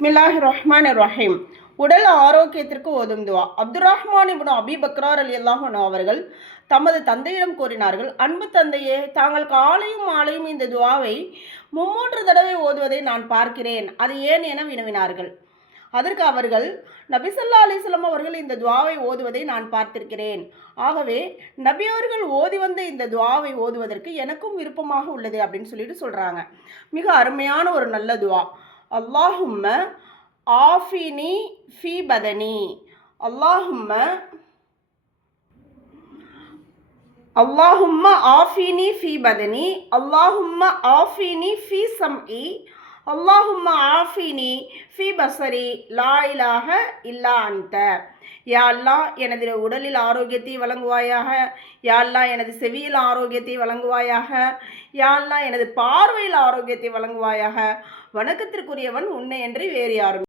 பிஸ்மில்லாஹிர் ரஹ்மானிர் ரஹீம். உடல் ஆரோக்கியத்திற்கு ஓதும் துவா. அப்துர்ரஹ்மான் இப்னு அபி பக்ரா ரலியல்லாஹு அன்ஹு அவர்கள் தமது தந்தையிடம் கூறினார்கள், அன்பு தந்தையே, தாங்கள் காலையும் மாலையும் இந்த துவாவை 3 தடவை ஓதுவதை நான் பார்க்கிறேன், அது ஏன் என வினவினார்கள். அதற்கு அவர்கள், நபி ஸல்லல்லாஹு அலைஹி வஸல்லம் அவர்கள் இந்த துவாவை ஓதுவதை நான் பார்த்திருக்கிறேன். ஆகவே நபி அவர்கள் ஓதி வந்த இந்த துவாவை ஓதுவதற்கு எனக்கும் விருப்பமாக உள்ளது அப்படின்னு சொல்றாங்க. மிக அருமையான ஒரு நல்ல துவா. அல்லாஹும்ம ஆஃபினி ஃபி பதனி. அல்லாஹும்ம அல்லாஹும்ம ஆஃபினி ஃபி பதனி. அல்லாஹும்ம ஆஃபினி ஃபி சம்இ. அல்லாஹும்ம ஆஃபினி ஃபி பஸரி. லா இலாஹ இல்லா அன்த. யா அல்லாஹ், எனது உடலில் ஆரோக்கியத்தை வழங்குவாயாக. யா அல்லாஹ், எனது செவியில் ஆரோக்கியத்தை வழங்குவாயாக. யா அல்லாஹ், எனது பார்வையில் ஆரோக்கியத்தை வழங்குவாயாக. வணக்கத்திற்குரியவன் உன்னை என்று வேறு யாரும்